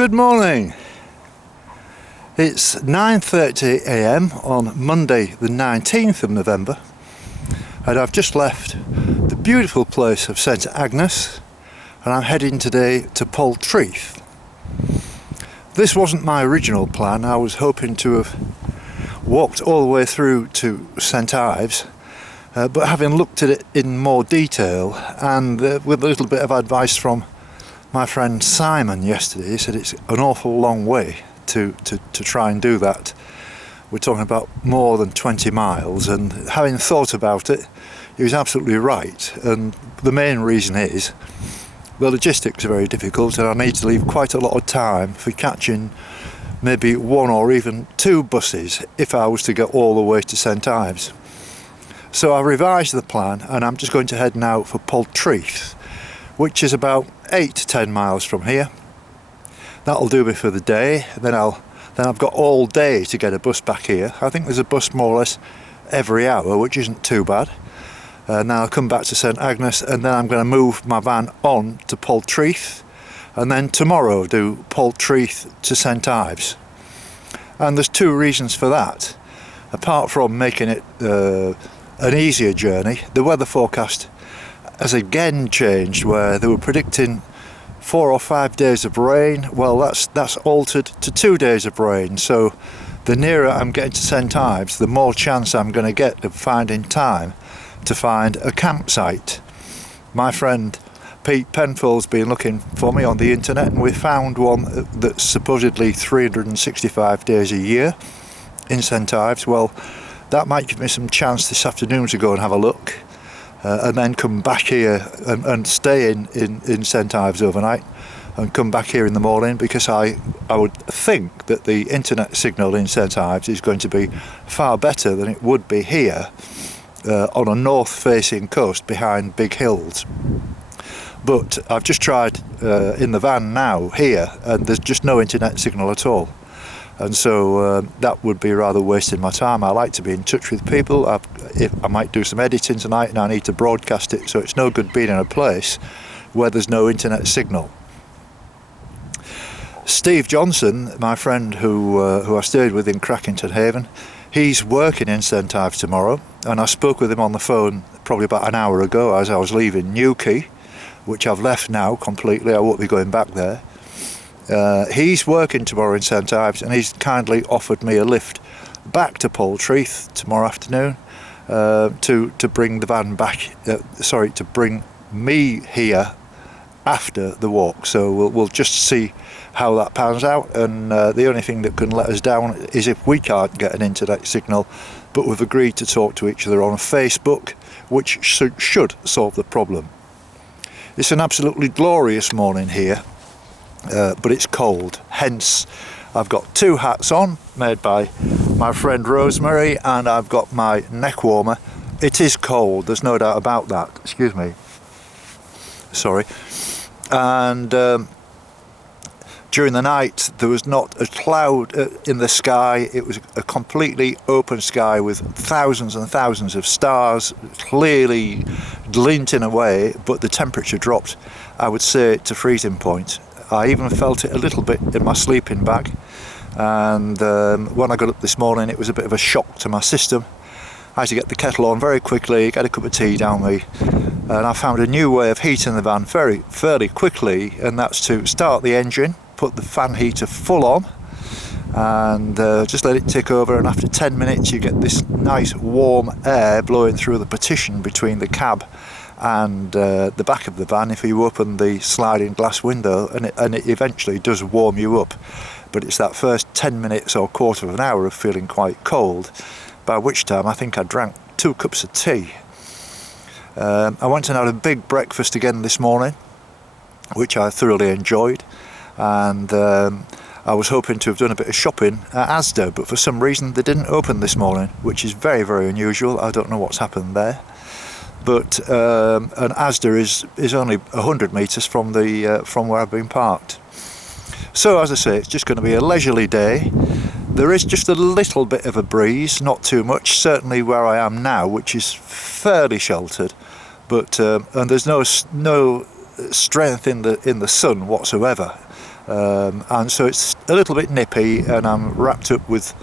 Good morning. It's 9:30 a.m. on Monday the 19th of November, and I've just left the beautiful place of St Agnes, and I'm heading today to Poltreath. This wasn't my original plan. I was hoping to have walked all the way through to St Ives, but having looked at it in more detail and with a little bit of advice from my friend Simon yesterday, he said it's an awful long way to try and do that. We're talking about more than 20 miles, and having thought about it, he was absolutely right. And the main reason is the logistics are very difficult, and I need to leave quite a lot of time for catching maybe one or even two buses if I was to go all the way to St Ives. So I revised the plan, and I'm just going to head now for Poltreath, which is about 8 to 10 miles from here. That'll do me for the day. Then I've got all day to get a bus back here. I think there's a bus more or less every hour, which isn't too bad. Then I'll come back to St Agnes, and then I'm going to move my van on to Poltreath, and then tomorrow do Poltreath to St Ives. And there's two reasons for that. Apart from making it an easier journey, the weather forecast has again changed, where they were predicting 4 or 5 days of rain. Well, that's altered to 2 days of rain. So the nearer I'm getting to St Ives, the more chance I'm going to get of finding time to find a campsite. My friend Pete Penfold's been looking for me on the internet, and we found one that's supposedly 365 days a year in St Ives. Well, that might give me some chance this afternoon to go and have a look. And then come back here and stay in St Ives overnight, and come back here in the morning, because I would think that the internet signal in St Ives is going to be far better than it would be here on a north-facing coast behind big hills. But I've just tried in the van now here, and there's just no internet signal at all. And so that would be rather wasting my time. I like to be in touch with people. I might do some editing tonight, and I need to broadcast it, so it's no good being in a place where there's no internet signal. Steve Johnson, my friend who I stayed with in Crackington Haven, he's working in St Ives tomorrow, and I spoke with him on the phone probably about an hour ago as I was leaving Newquay, which I've left now completely. I won't be going back there. He's working tomorrow in St Ives, and he's kindly offered me a lift back to Poltreath tomorrow afternoon to bring the van back. To bring me here after the walk. So we'll just see how that pans out. And the only thing that can let us down is if we can't get an internet signal. But we've agreed to talk to each other on Facebook, which should solve the problem. It's an absolutely glorious morning here. But it's cold, hence I've got two hats on made by my friend Rosemary, and I've got my neck warmer. It is cold, there's no doubt about that. Excuse me, sorry. And during the night there was not a cloud in the sky. It was a completely open sky with thousands and thousands of stars clearly glinting away, but the temperature dropped, I would say, to freezing point. I even felt it a little bit in my sleeping bag, and when I got up this morning it was a bit of a shock to my system. I had to get the kettle on very quickly, get a cup of tea down me, and I found a new way of heating the van fairly quickly, and that's to start the engine, put the fan heater full on, and just let it tick over, and after 10 minutes you get this nice warm air blowing through the partition between the cab and the back of the van if you open the sliding glass window, and it eventually does warm you up. But it's that first 10 minutes or quarter of an hour of feeling quite cold, by which time I think I drank 2 cups of tea. I went and had a big breakfast again this morning, which I thoroughly enjoyed, and I was hoping to have done a bit of shopping at Asda, but for some reason they didn't open this morning, which is very, very unusual. I don't know what's happened there. But an Asda is only 100 metres from where I've been parked. So as I say, it's just going to be a leisurely day. There is just a little bit of a breeze, not too much, certainly where I am now, which is fairly sheltered. But and there's no strength in the sun whatsoever. and so it's a little bit nippy, and I'm wrapped up with,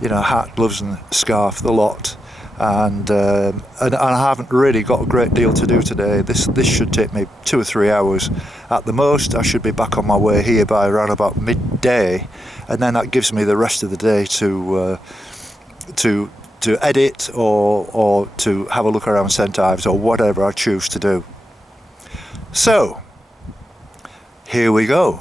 you know, hat, gloves and scarf, the lot. And I haven't really got a great deal to do today. This should take me 2 or 3 hours at the most. I should be back on my way here by around about midday, and then that gives me the rest of the day to edit or to have a look around St Ives or whatever I choose to do. So here we go.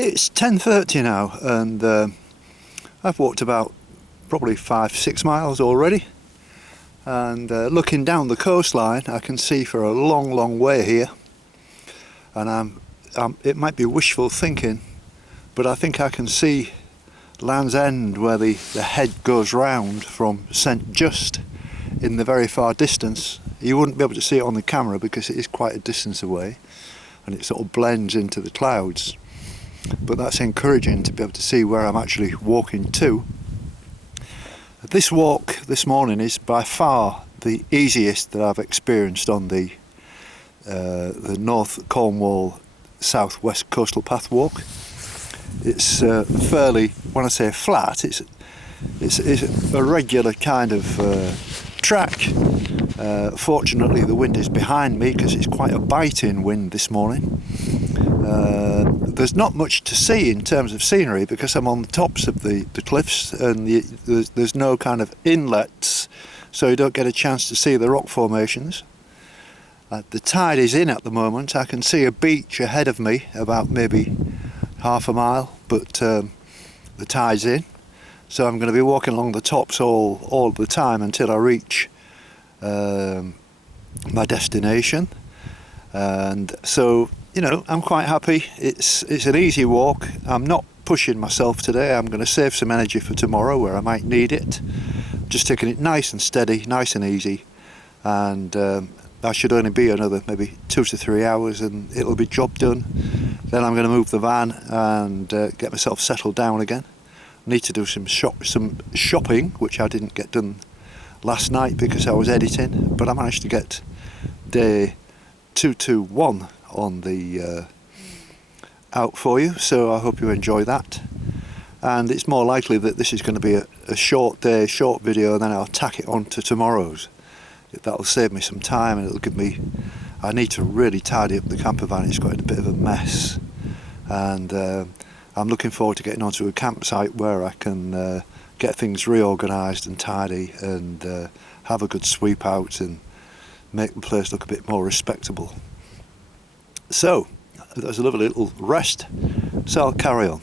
It's 10:30 now, and I've walked about probably 5-6 miles already, and looking down the coastline I can see for a long way here, and it might be wishful thinking, but I think I can see Land's End, where the head goes round from St Just in the very far distance. You wouldn't be able to see it on the camera because it is quite a distance away and it sort of blends into the clouds, but that's encouraging to be able to see where I'm actually walking to. This walk this morning is by far the easiest that I've experienced on the North Cornwall South-West Coastal Path walk. It's fairly, when I say flat, it's a regular kind of track. Fortunately the wind is behind me because it's quite a biting wind this morning. There's not much to see in terms of scenery because I'm on the tops of the cliffs, and there's no kind of inlets, so you don't get a chance to see the rock formations. The tide is in at the moment. I can see a beach ahead of me about maybe half a mile, but the tide's in, so I'm going to be walking along the tops all the time until I reach my destination. And so, you know, I'm quite happy. It's an easy walk. I'm not pushing myself today. I'm going to save some energy for tomorrow where I might need it. Just taking it nice and steady, nice and easy, and I should only be another maybe 2 to 3 hours and it'll be job done. Then I'm going to move the van and get myself settled down again. I need to do some shopping, which I didn't get done last night because I was editing, but I managed to get day 221 on the out for you, so I hope you enjoy that. And it's more likely that this is going to be a short day, short video, and then I'll tack it on to tomorrow's. That'll save me some time, and it'll give me, I need to really tidy up the camper van. It's got a bit of a mess, and I'm looking forward to getting onto a campsite where I can get things reorganised and tidy, and have a good sweep out and make the place look a bit more respectable. So there's a lovely little rest, so I'll carry on.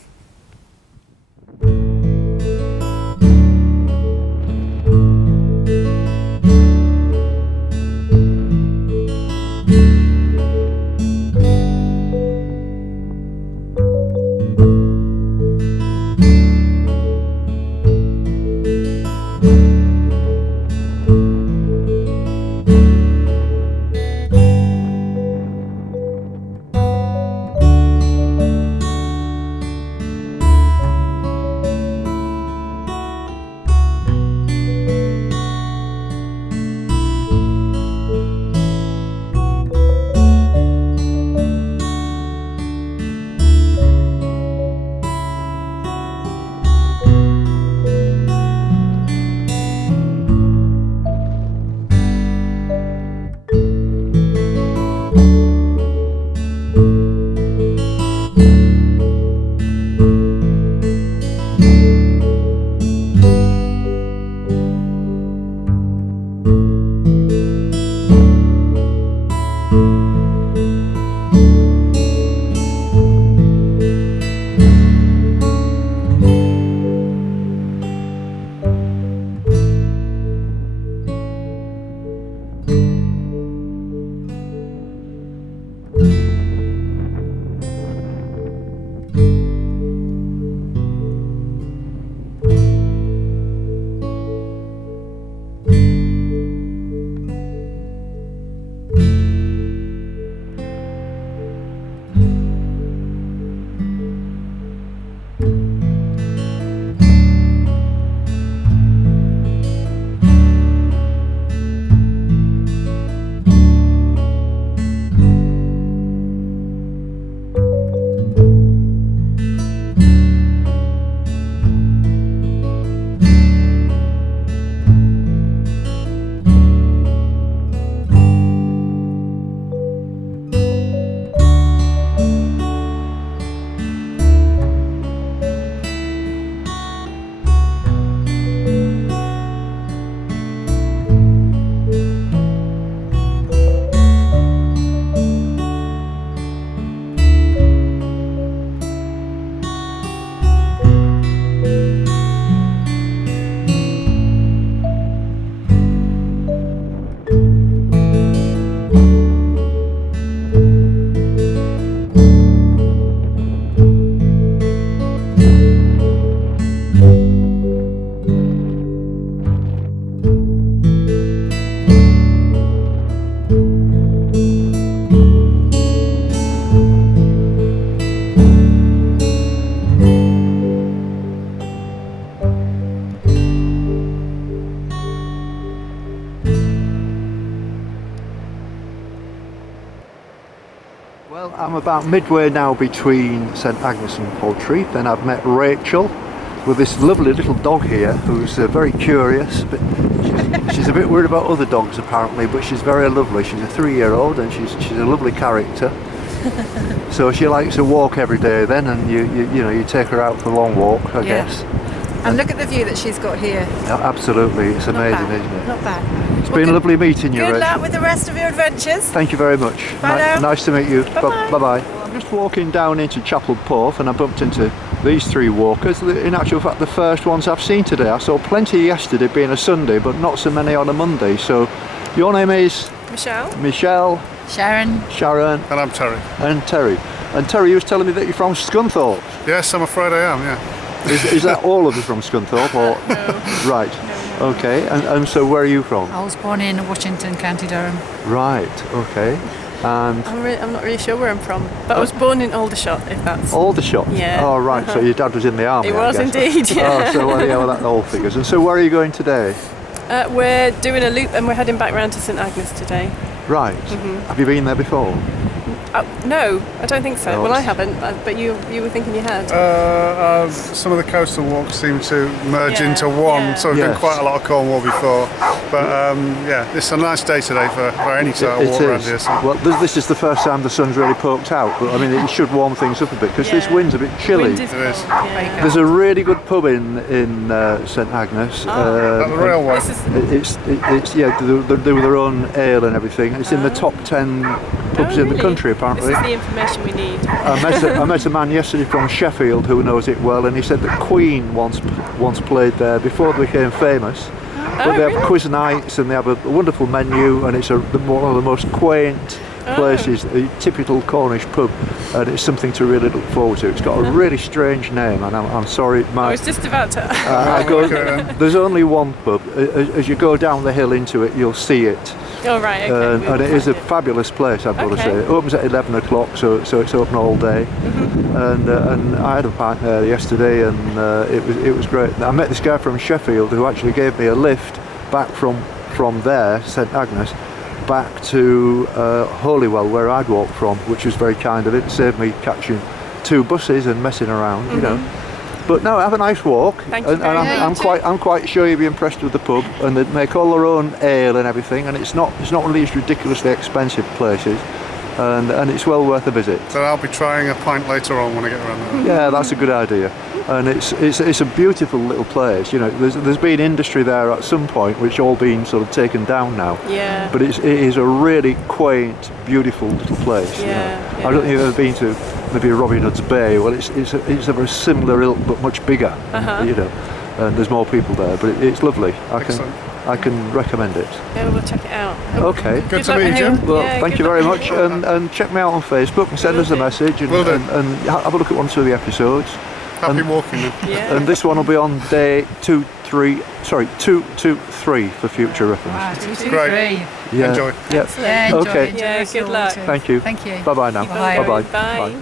Well, I'm about midway now between St Agnes and Poltreath, and I've met Rachel with this lovely little dog here who's very curious, but she's a bit worried about other dogs apparently, but she's very lovely. She's a 3-year-old and she's a lovely character. So she likes to walk every day then, and you take her out for a long walk, I guess. And look at the view that she's got here. Yeah, absolutely, it's amazing, isn't it? Not bad. It's been lovely meeting you, Rachel. Good luck with the rest of your adventures. Thank you very much. Bye now. Nice to meet you. Bye-bye. Bye-bye. I'm just walking down into Chapel Porth and I bumped into these 3 walkers. In actual fact, the first ones I've seen today. I saw plenty yesterday being a Sunday, but not so many on a Monday. So your name is? Michelle. Michelle. Sharon. Sharon. And I'm Terry. And Terry. And Terry, you was telling me that you're from Scunthorpe. Yes, I'm afraid I am, yeah. Is that all of you from Scunthorpe? Or? No. Right. No. Okay. And so where are you from? I was born in Washington, County Durham. Right. Okay. And I'm not really sure where I'm from, but I was born in Aldershot, if that's... Aldershot? Yeah. Oh, right. So your dad was in the army, He I was guess. indeed, yeah. Oh, so well, that all figures. And so where are you going today? We're doing a loop and we're heading back round to St Agnes today. Right. Have you been there before? No, I don't think so. No. Well, I haven't, but you were thinking you had. Some of the coastal walks seem to merge Yeah, into one, yeah. so we've Yes. done quite a lot of Cornwall before. But yeah, it's a nice day today for any sort of walk around here. So. Well, this is the first time the sun's really poked out, but I mean, it should warm things up a bit because this Yeah. wind's a bit chilly. Wind is It is. cold, yeah. There's a really good pub in St Agnes. At the railway. This is, It's yeah, they do their own ale and everything. It's in the top 10 pubs in the really? country apparently. apparently. This is the information we need. I met a man yesterday from Sheffield who knows it well, and he said that Queen once played there before they became famous. But they have really? quiz nights, and they have a wonderful menu, and it's one of the most quaint places, a typical Cornish pub, and it's something to really look forward to. It's got a really strange name, and I'm sorry, I was just about to. there's only one pub. As you go down the hill into it, you'll see it. Oh, right, okay. And it is a fabulous place, I've got to say. It opens at 11 o'clock, so it's open all day. And I had a pint there yesterday, and it was great. I met this guy from Sheffield who actually gave me a lift back from there, St Agnes, back to Holywell, where I'd walked from, which was very kind of him. It saved me catching 2 buses and messing around, you know. But no, have a nice walk. Thank you and very I'm much. I'm quite sure you'll be impressed with the pub, and they make all their own ale and everything, and it's not one of these ridiculously expensive places, and it's well worth a visit. So I'll be trying a pint later on when I get around there. Yeah, that's a good idea. And it's a beautiful little place. You know, there's been industry there at some point, which all been sort of taken down now. Yeah. But it is a really quaint, beautiful little place. Yeah, you know. yeah. I don't think you've ever been to maybe Robin Hood's Bay. Well, it's a very similar ilk, but much bigger. You know, and there's more people there. But it's lovely. I can recommend it. Yeah, we'll check it out. Okay. Good to luck, meet you, Helen. Jim. Well, Yeah, thank good you very luck. much, and check me out on Facebook and send us a message, and Will do. and have a look at one or two of the episodes. Happy walking then. Yeah. And this one will be on day 2, 3 for future reference. Right, 2, 2, Great. 3. Yeah. Enjoy. Yeah. Yeah, enjoy, Okay. enjoy Yeah, us good all luck. too. Thank you. Thank you. Bye bye now. Bye. Bye-bye. Bye.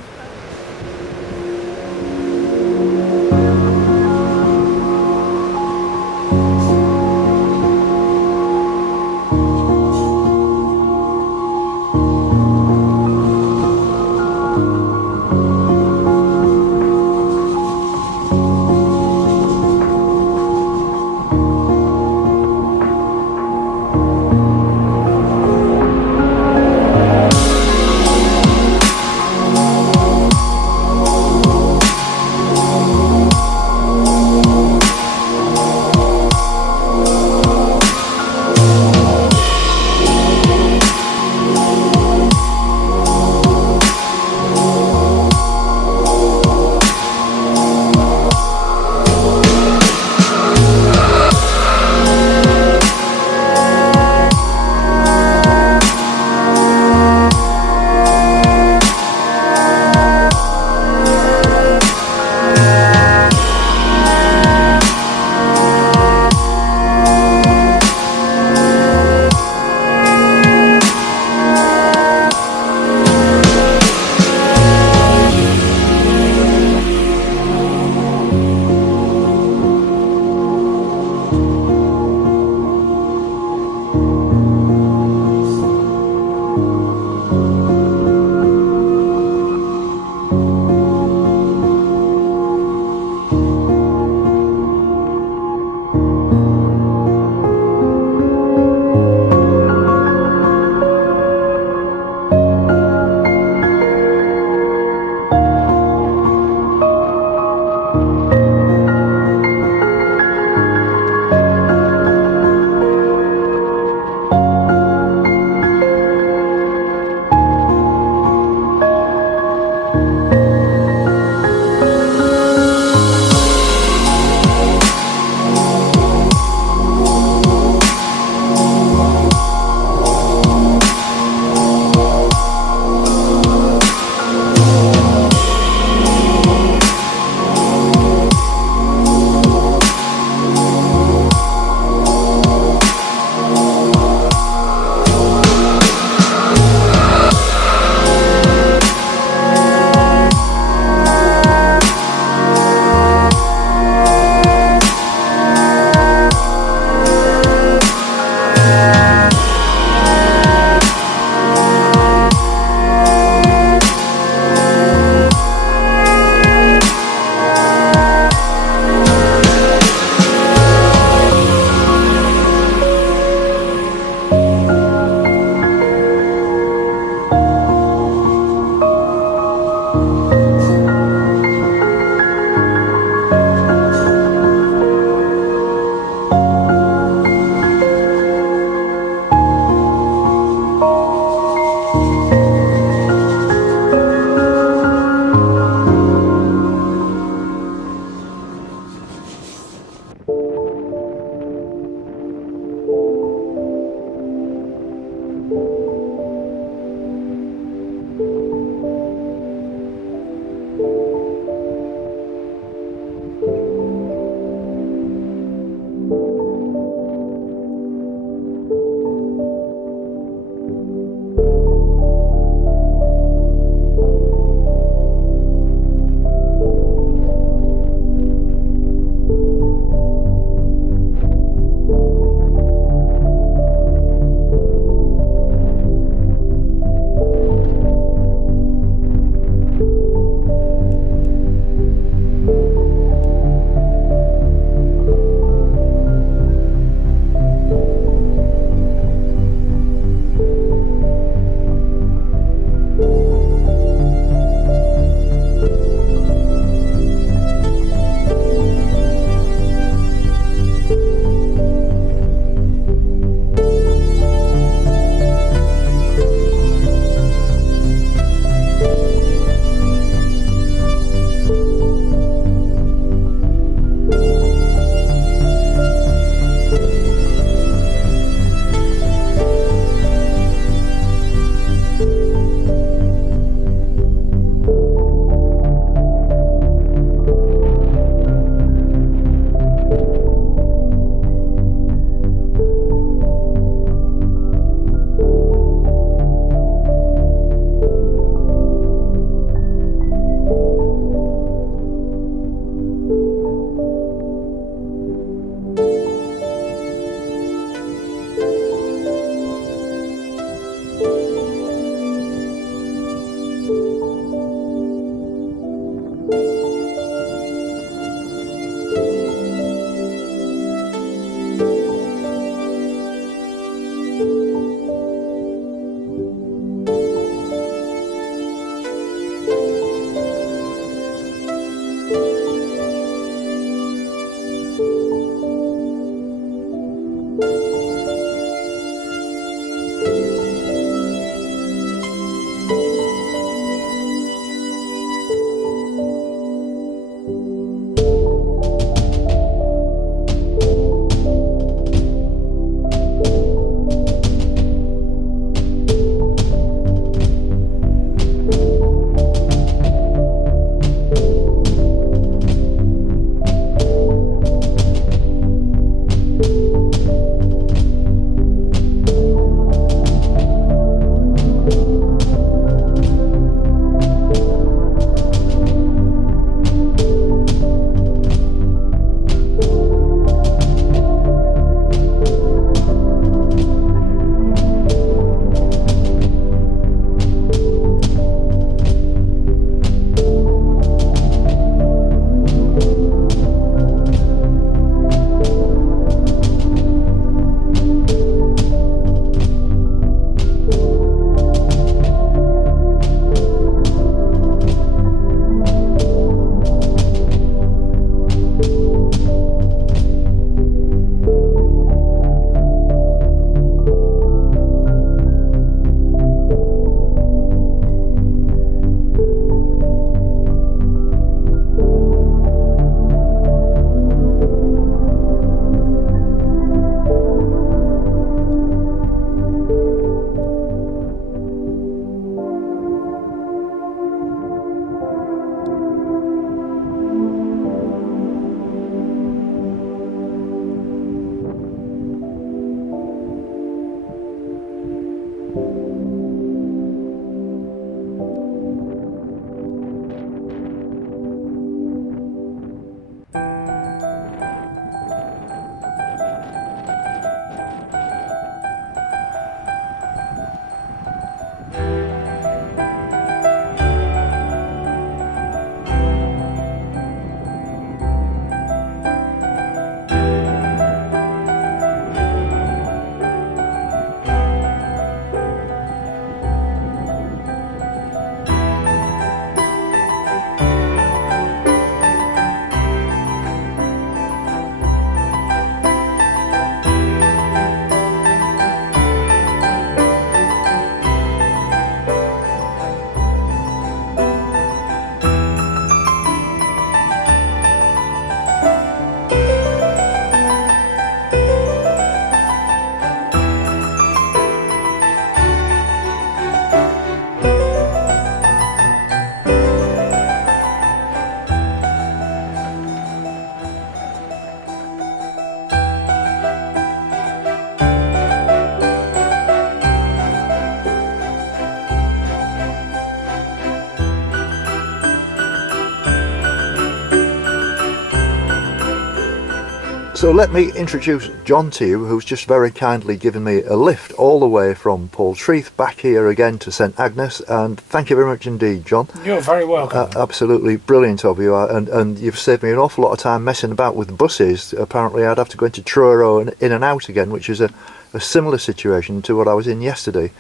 So let me introduce John to you, who's just very kindly given me a lift all the way from Poltreath back here again to St Agnes, and thank you very much indeed, John. You're very welcome. Absolutely brilliant of you, and you've saved me an awful lot of time messing about with buses. Apparently I'd have to go into Truro and in and out again, which is a similar situation to what I was in yesterday.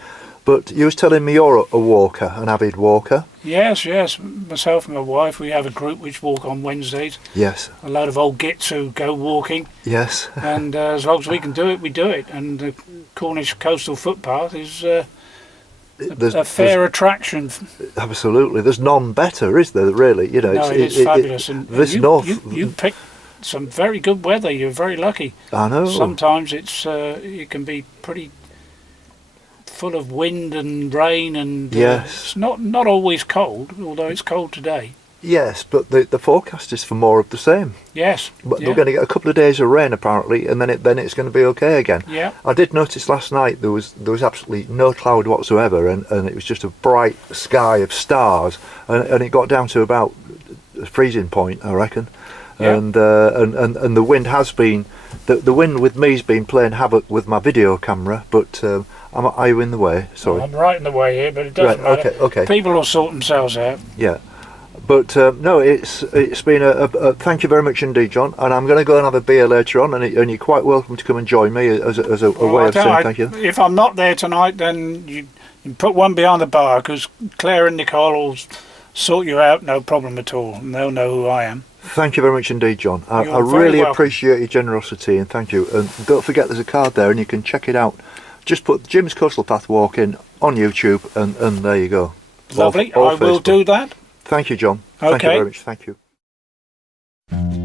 But you was telling me you're a walker, an avid walker. Yes, myself and my wife, we have a group which walk on Wednesdays. Yes. A load of old gits who go walking. Yes. And as long as we can do it, we do it. And the Cornish coastal footpath is a fair attraction. Absolutely. There's none better, is there, really? You know, no, it's fabulous. And this you picked some very good weather. You're very lucky. I know. Sometimes it can be pretty full of wind and rain, and yes, it's not always cold, although it's cold today. Yes, but the forecast is for more of the same. Yes, but we're going to get a couple of days of rain apparently, and then it's going to be okay again. Yeah, I did notice last night there was absolutely no cloud whatsoever, and it was just a bright sky of stars, and it got down to about the freezing point, I reckon. Yeah. And the wind has been the wind with me's been playing havoc with my video camera, but are you in the way? Sorry. I'm right in the way here, but it doesn't matter. Okay. People will sort themselves out. Yeah, but no, it's been a thank you very much indeed, John. And I'm going to go and have a beer later on, and you're quite welcome to come and join me as a way of saying thank you. If I'm not there tonight, then you put one behind the bar, because Claire and Nicole will sort you out, no problem at all, and they'll know who I am. Thank you very much indeed, John. I really appreciate your generosity, and thank you. And don't forget there's a card there and you can check it out. Just put Jim's Coastal Path Walking on YouTube and there you go. Lovely, I will do that. Thank you, John. Okay. Thank you very much. Thank you.